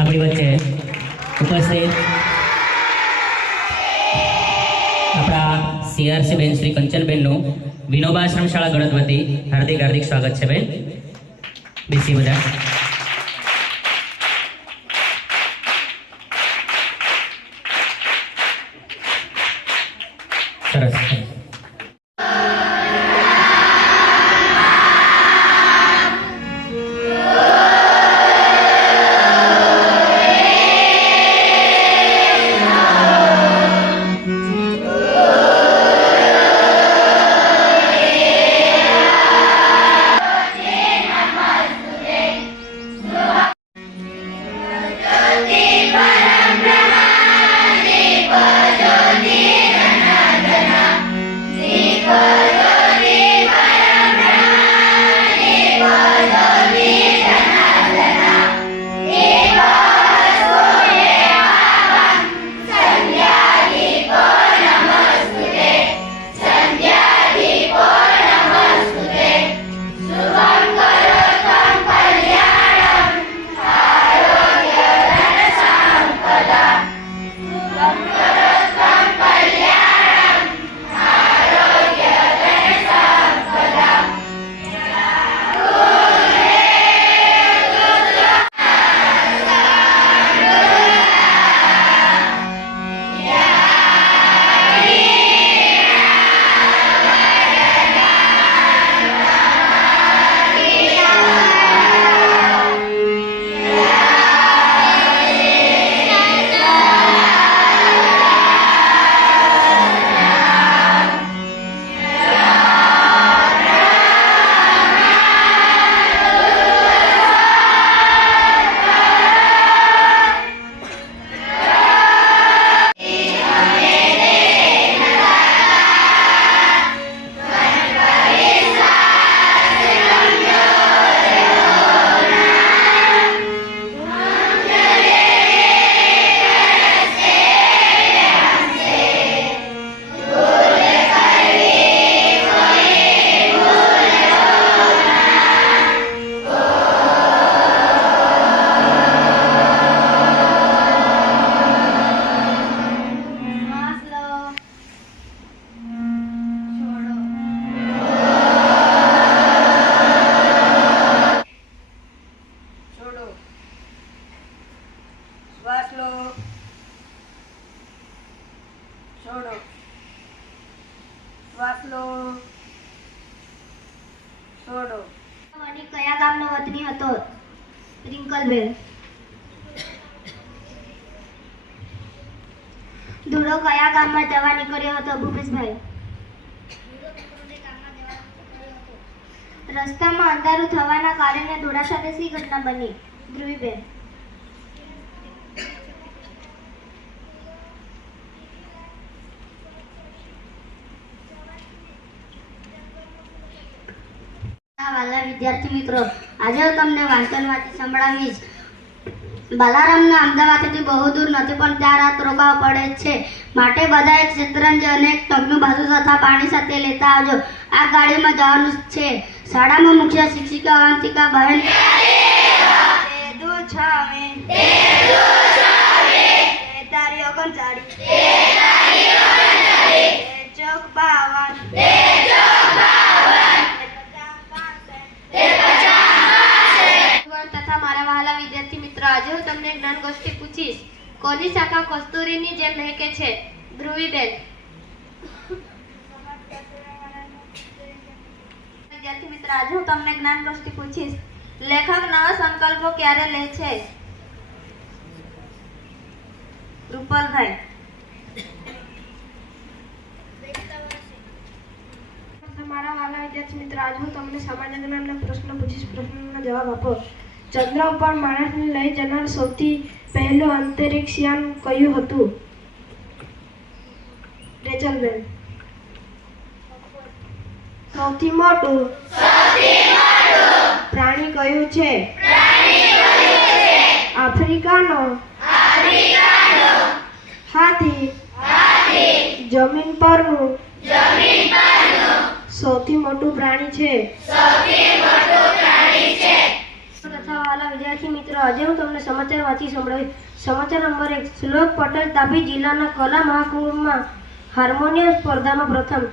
આપણી વચ્ચે ઉપસ્થિત આપણા સીઆરસી બેન શ્રી કંચનબેનનું વિનોબા આશ્રમ શાળા ગણત વતી હાર્દિક હાર્દિક સ્વાગત છે બેન. બેસી બધા. સરસ. કયા ગામનો વતની હતો? રિંકલબેન. ધૂળો કયા ગામમાં જવા નીકળ્યો હતો? ભૂપેશભાઈ. રસ્તામાં અંધારું થવાના કારણે ધોળા સાથે શી ઘટના બની? ધ્રુવીબેન. વાલા વિદ્યાર્થી મિત્રો, આજે હું તમને વાંચન વાંચી સંભળાવીશ. બાલારામને અમદાવાદથી બહુ દૂર નથી, પણ 4 રાત રોકાવા પડે છે. માટે બધા એક શતરંજ અને એક ટમ્યું બાજુ તથા પાણી સાથે લેતા આવજો. આ ગાડીમાં જવાનું છે. શાળામાં મુખ્ય શિક્ષિકા અવંતિકા બહેન તથા મારા વહાલા વિદ્યાર્થી મિત્રો, આજે હું તમને જ્ઞાન ગોષ્ઠી પૂછીશ. કોની શાખા કસ્તુરીની જેમ મહેકે છે? ધ્રુવીબેન. વિદ્યાર્થી મિત્ર, આજે હું તમને જ્ઞાન ગોષ્ઠી પૂછીશ. લેખક નવા સંકલ્પો ક્યારે લે છે? રૂપલભાઈ. મારા વાલા વિદ્યાર્થી મિત્ર, આજે હું તમને સામાન્ય જ્ઞાનના પ્રશ્ન પૂછીશ. પ્રશ્નનો જવાબ આપો. ચંદ્ર ઉપર માણસને લઈ જનાર સૌથી પહેલું અંતરિક્ષયાન કયું હતું? રેચલબેન. સૌથી મોટું પ્રાણી કયું છે? આફ્રિકાનો હાથી. જમીન પરનું સૌથી મોટું પ્રાણી છે. તથા વાલા વિદ્યાર્થી મિત્રો, આજે હું તમને સમાચાર વાંચી સંભળાવીશ. સમાચાર નંબર 1. સુલભ પટેલ તાપી જિલ્લાના કલા મહાકુંભમાં હાર્મોનિયમ સ્પર્ધામાં પ્રથમ.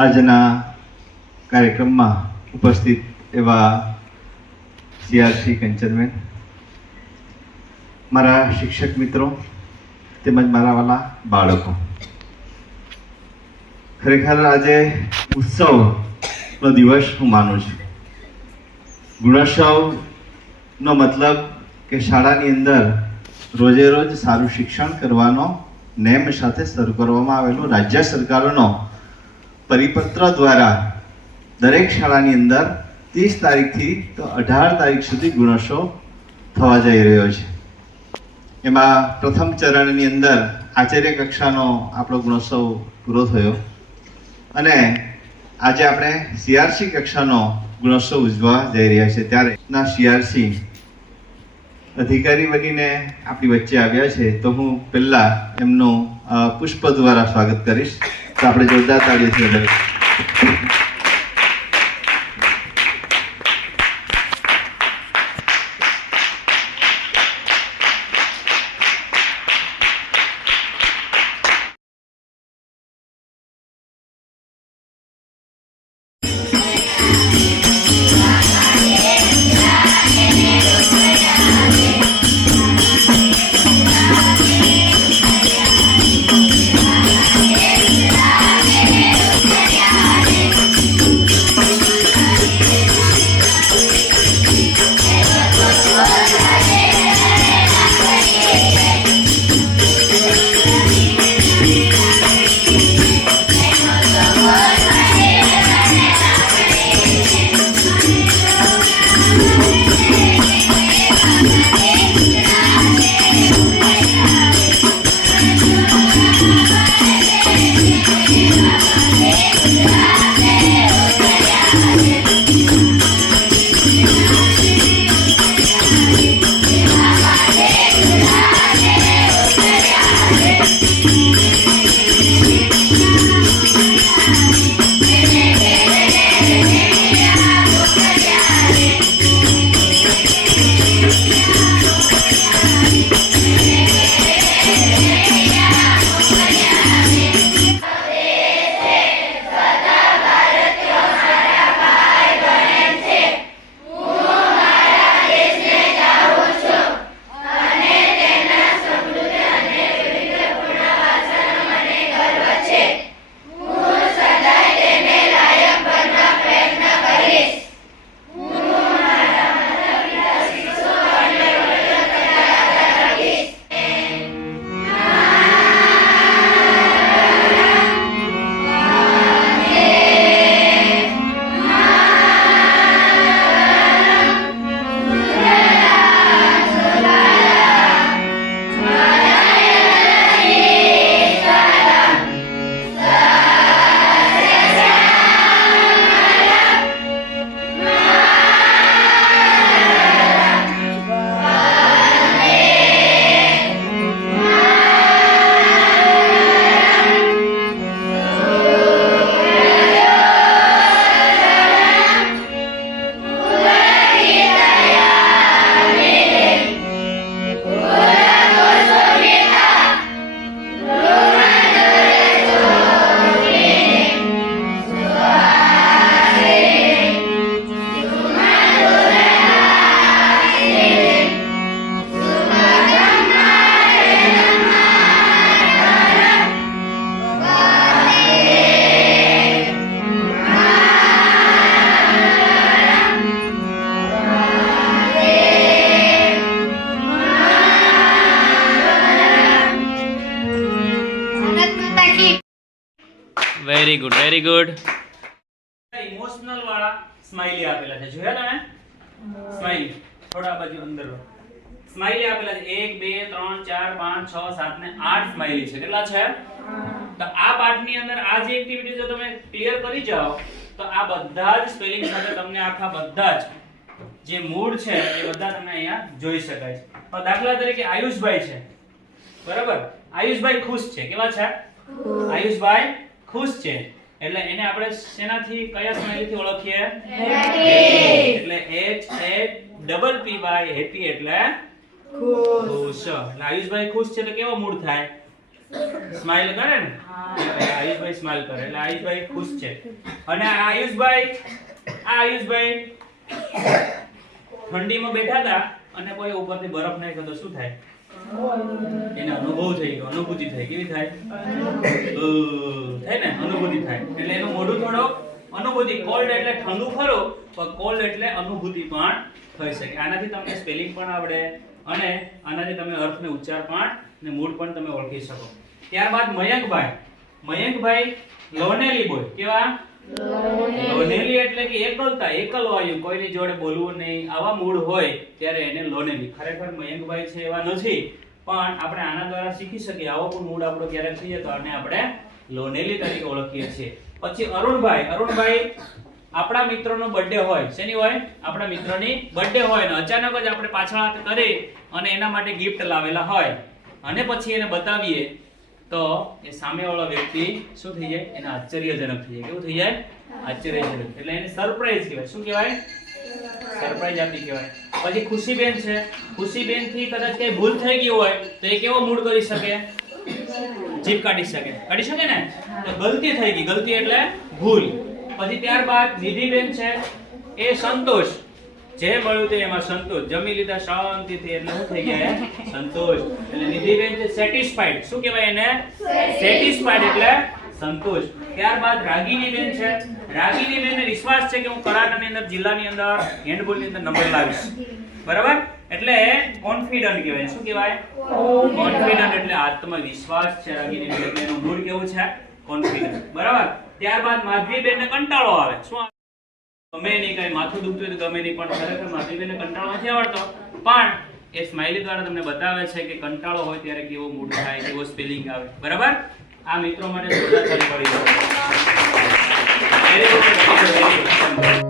આજના કાર્યક્રમમાં ઉપસ્થિત એવા સીઆરસી કંચનબેન, મારા શિક્ષક મિત્રો તેમજ મારા વાલા બાળકો, ખરેખર આજે ઉત્સવનો દિવસ હું માનું છું. ગુણોત્સવનો મતલબ કે શાળાની અંદર રોજે રોજ સારું શિક્ષણ કરવાનો નેમ સાથે શરૂ કરવામાં આવેલો રાજ્ય સરકારનો પરિપત્ર દ્વારા દરેક શાળાની અંદર 30 તારીખથી તો 18 તારીખ સુધી ગુણોત્સવ થવા જઈ રહ્યો છે. એમાં પ્રથમ ચરણની અંદર આચાર્ય કક્ષાનો આપણો ગુણોત્સવ પૂરો થયો અને આજે આપણે સીઆરસી કક્ષાનો ગુણોત્સવ ઉજવવા જઈ રહ્યા છે. ત્યારે ના સીઆરસી અધિકારી બનીને આપણી વચ્ચે આવ્યા છે, તો હું પહેલા એમનું પુષ્પ દ્વારા સ્વાગત કરીશ. તો આપણે જોરદાર તાળીઓથી વધાવીએ. Very good very good. Emotional વાળા સ્માઈલી આપેલા છે, જોયા તમે? સ્માઈલી થોડા બાજુ અંદર સ્માઈલી આપેલા છે 1 2 3 4 5 6 7 ને 8 સ્માઈલી છે. કેટલા છે? તો આ પાઠની અંદર આ જે એક્ટિવિટી જો તમે ક્લિયર કરી જાઓ તો આ બધા જ સ્પેલિંગ સાથે તમને આખા બધા જ જે મૂળ છે એ બધા તમને અહીંયા જોઈ શકાય છે. તો દાખલા તરીકે આયુષભાઈ છે, બરાબર? આયુષભાઈ ખુશ છે. કેવા છે? આયુષભાઈ ખુશ છે. એટલે એને આપણે શેનાથી કયા સ્માઈલીથી ઓળખીએ? એટલે H A double P Y happy એટલે ખુશ. એટલે આયુષભાઈ ખુશ છે તો કેવો મૂડ થાય? સ્માઈલ કરે ને. આયુષભાઈ સ્માઈલ કરે એટલે આયુષભાઈ ખુશ છે. અને આ આયુષભાઈ ઠંડીમાં બેઠા હતા અને કોઈ ઉપરથી બરફ નાખ્યો તો શું થાય? એને અનુભવ થઈ ગયો, અનુભૂતિ થઈ. કેવી થાય? થાય ને, અનુભૂતિ થાય. એટલે એનું મોઢું થોડો અનુભૂતિ. કોલ્ડ એટલે ઠંડુ ખરું, પણ કોલ્ડ એટલે અનુભૂતિ પણ થઈ શકે. આનાથી તમને સ્પેલિંગ પણ આવડે અને આનાથી તમે અર્થ ને ઉચ્ચાર પણ ને મૂળ પણ તમે ઓળખી શકો. ત્યારબાદ મયંકભાઈ લોનેલી બોય. કેવા? લોનેલી એટલે કે એકલતા, એકલવાયુ, કોઈની જોડે બોલવું નહીં, આવા મૂળ હોય ત્યારે એને લોનેલી. ખરેખર મયંકભાઈ છે એવા નથી, પણ આપણે આના દ્વારા શીખી શકીએ આવો પણ મૂળ આપણો ક્યારેક થઈએ તો આને આપણે લોનેલી તરીકે ઓળખીએ છીએ. પછી અરુણભાઈ આપણા મિત્રનો બર્થડે હોય. શેની હોય? આપણા મિત્રની બર્થડે હોય ને અચાનક જ આપણે પાછળ હાથ કરી અને એના માટે ગિફ્ટ લાવેલા હોય અને પછી એને બતાવીએ તો એ સામેવાળો વ્યક્તિ શું થઈ જાય? એને આશ્ચર્યજનક થઈ જાય. કેવું થઈ જાય? આશ્ચર્યજનક. એટલે એને સરપ્રાઈઝ કહેવાય. શું કહેવાય? સરપ્રાઈઝ આપી કહેવાય. પછી ખુશીબેન છે. ખુશીબેન થી કદાચ કઈ ભૂલ થઈ ગઈ હોય તો એ કેવો મૂડ કરી શકે? જીભ કાઢી શકે ને. તો ગલતી થઈ ગઈ. ગલતી એટલે ભૂલ. પછી ત્યારબાદ નિધિબેન છે. એ સંતોષ. જે મળ્યું તે એમાં સંતોષ. જમી લીધા શાંતિથી એટલે શું થઈ ગયા? સંતોષ. એટલે નિધિબેન છે સેટિસ્ફાઈડ. શું કહેવાય એને? સેટિસ્ફાઈડ એટલે સંતોષ. ત્યારબાદ રાગીણીબેન છે. રાગીણીબેનને વિશ્વાસ છે કે હું કરાટાની અંદર, જિલ્લાની અંદર, હેન્ડબોલની અંદર નંબર લાવીશ. બરાબર? એટલે કોન્ફિડન્ટ કહેવાય. શું કહેવાય? કોન્ફિડન્ટ એટલે આત્મવિશ્વાસ છે રાગીણીબેન. એટલે એનું મૂળ કેવું છે? કોન્ફિડન્ટ. બરાબર? ત્યારબાદ માધવીબેનને કંટાળો આવે. શું? ગમે નહીં, કઈ માથું દુખતું હોય તો ગમે નહીં, પણ ખરેખર માધવીબેનને કંટાળો નથી આવડતો, પણ એ સ્માઈલી દ્વારા તમને બતાવે છે કે કંટાળો હોય ત્યારે કેવો મૂડ થાય, કેવો સ્પેલિંગ આવે. બરાબર? આ મિત્રો માટે જોરદાર તાળી પડી. Very good.